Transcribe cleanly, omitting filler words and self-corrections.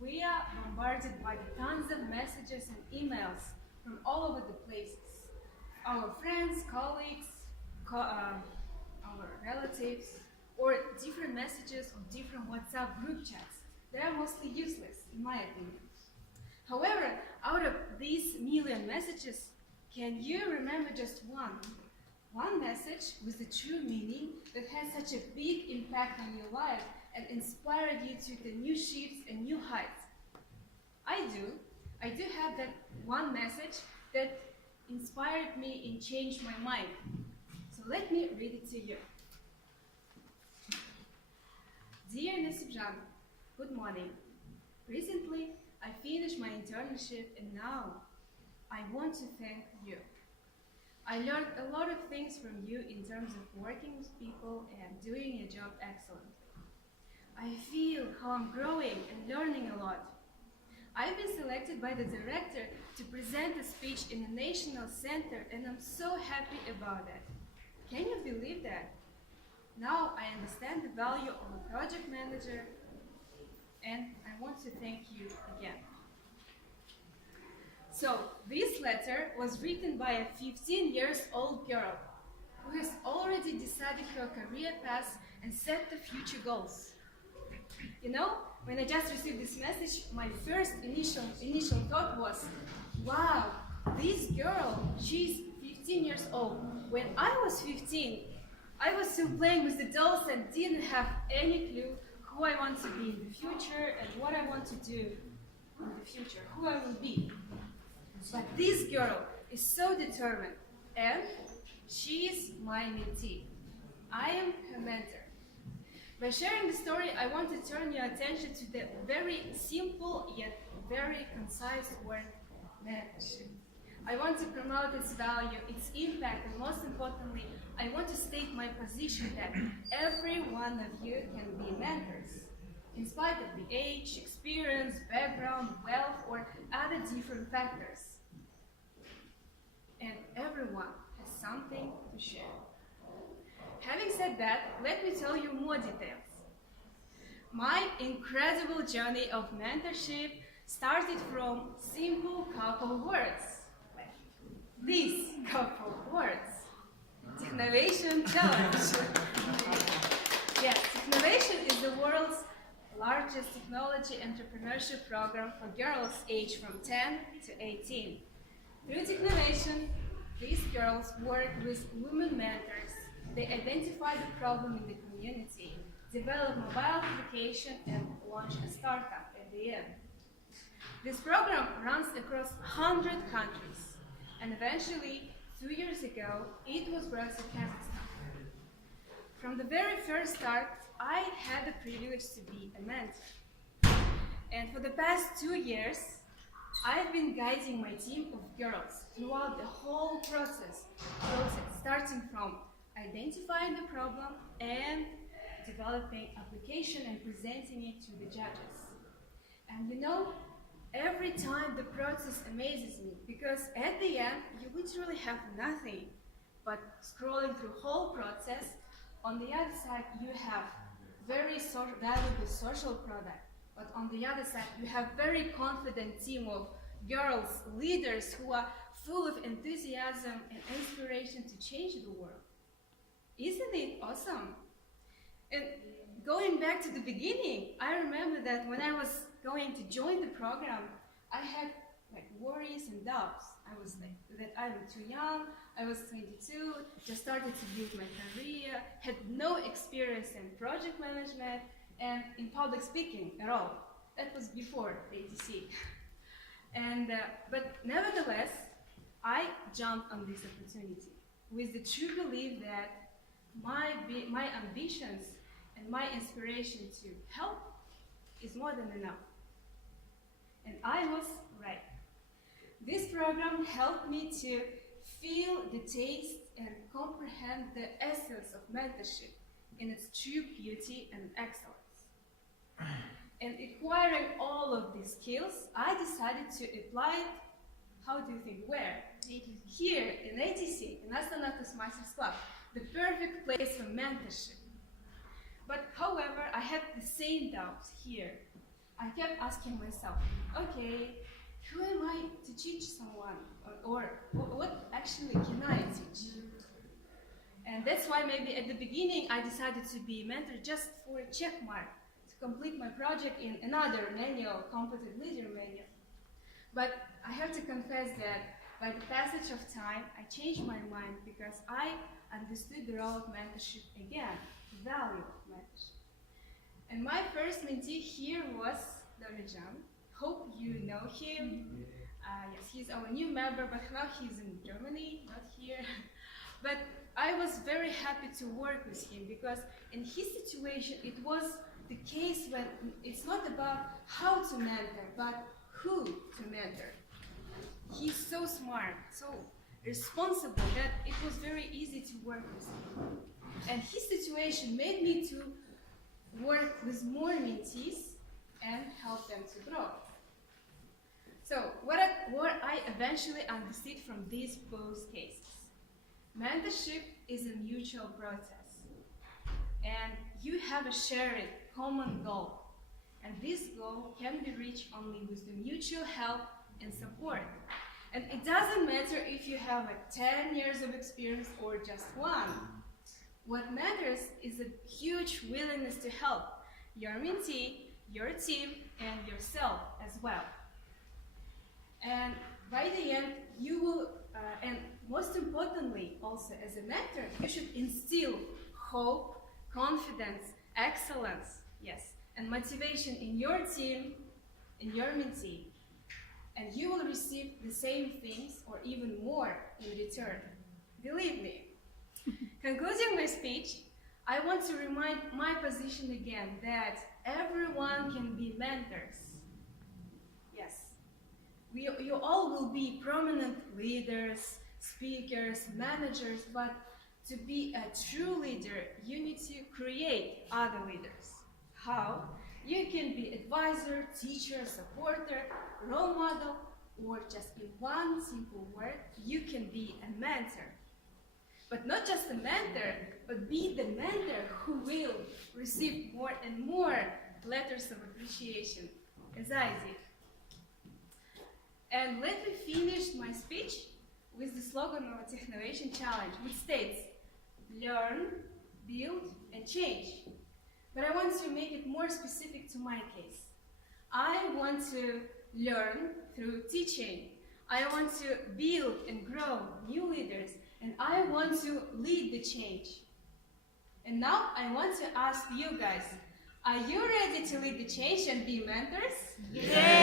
We are bombarded by the tons of messages and emails from all over the places. Our friends, colleagues, our relatives, or different messages on different WhatsApp group chats. They are mostly useless, in my opinion. However, out of these million messages, can you remember just one? One message with the true meaning that has such a big impact on your life and inspired you to the new shifts and new heights? I do. I do have that one message that inspired me and changed my mind. So let me read it to you. Dear Nassipzhan, good morning. Recently, I finished my internship and now I want to thank you. I learned a lot of things from you in terms of working with people and doing your job excellently. I feel how I'm growing and learning a lot. I've been selected by the director to present a speech in a national center and I'm so happy about that. Can you believe that? Now I understand the value of a project manager and I want to thank you again. So, this letter was written by a 15-year-old girl who has already decided her career path and set the future goals. You know, when I just received this message, my first initial thought was, wow, this girl, she's 15 years old. When I was 15, I was still playing with the dolls and didn't have any clue who I want to be in the future and what I want to do in the future, who I will be. But this girl is so determined and she is my mentee. I am her mentor. By sharing the story, I want to turn your attention to the very simple yet very concise word mentorship. I want to promote its value, its impact, and most importantly, I want to state my position that every one of you can be mentors, in spite of the age, experience, background, wealth, or other different factors. And everyone has something to share. Having said that, let me tell you more details. My incredible journey of mentorship started from simple couple words. These couple words. Technovation Challenge. Yes, Technovation is the world's largest technology entrepreneurship program for girls aged from 10 to 18. Through Technovation, these girls work with women mentors. They identify the problem in the community, develop mobile application, and launch a startup at the end. This program runs across 100 countries, and eventually, 2 years ago, it was brought to Kazakhstan. From the very first start, I had the privilege to be a mentor. And for the past 2 years, I've been guiding my team of girls throughout the whole process, starting from identifying the problem and developing application and presenting it to the judges. And you know, every time the process amazes me because at the end you literally have nothing but scrolling through whole process. On the other side you have very valuable social product, but on the other side you have very confident team of girls, leaders who are full of enthusiasm and inspiration to change the world. Isn't it awesome? And going back to the beginning, I remember that when I was going to join the program, I had worries and doubts. I was that I'm too young, I was 22, just started to build my career, had no experience in project management and in public speaking at all. That was before the ATC. But nevertheless, I jumped on this opportunity with the true belief that my ambitions and my inspiration to help is more than enough. And I was right. This program helped me to feel the taste and comprehend the essence of mentorship in its true beauty and excellence. And acquiring all of these skills, I decided to apply it, how do you think, where? Here in ATC, in Astana's Masters Club, the perfect place for mentorship. But however, I had the same doubts here. I kept asking myself, okay, who am I to teach someone? Or what actually can I teach? And that's why maybe at the beginning I decided to be a mentor just for a check mark, to complete my project in another manual, competent leader manual. But I have to confess that by the passage of time, I changed my mind because I understood the role of mentorship again, the value of mentorship. And my first mentee here was Nassipzhan. Hope you know him. Yes, he's our new member, but now he's in Germany, not here. But I was very happy to work with him because in his situation, it was the case when it's not about how to mentor, but who to mentor. He's so smart, so responsible that it was very easy to work with him. And his situation made me to work with more mentees and help them to grow. So what I eventually understood from these both cases, mentorship is a mutual process, and you have a shared common goal, and this goal can be reached only with the mutual help and support. And it doesn't matter if you have like 10 years of experience or just one. What matters is a huge willingness to help your mentee, your team, and yourself as well. And by the end, you will, and most importantly, also as a mentor, you should instill hope, confidence, excellence, yes, and motivation in your team, in your mentee. And you will receive the same things or even more in return. Believe me. Concluding my speech, I want to remind my position again that everyone can be mentors. Yes. You all will be prominent leaders, speakers, managers, but to be a true leader, you need to create other leaders. How? You can be advisor, teacher, supporter, role model, or just in one simple word, you can be a mentor. But not just a mentor, but be the mentor who will receive more and more letters of appreciation, as I did. And let me finish my speech with the slogan of a Technovation Challenge, which states, learn, build, and change. But I want to make it more specific to my case. I want to learn through teaching. I want to build and grow new leaders, and I want to lead the change. And now I want to ask you guys, are you ready to lead the change and be mentors? Yeah!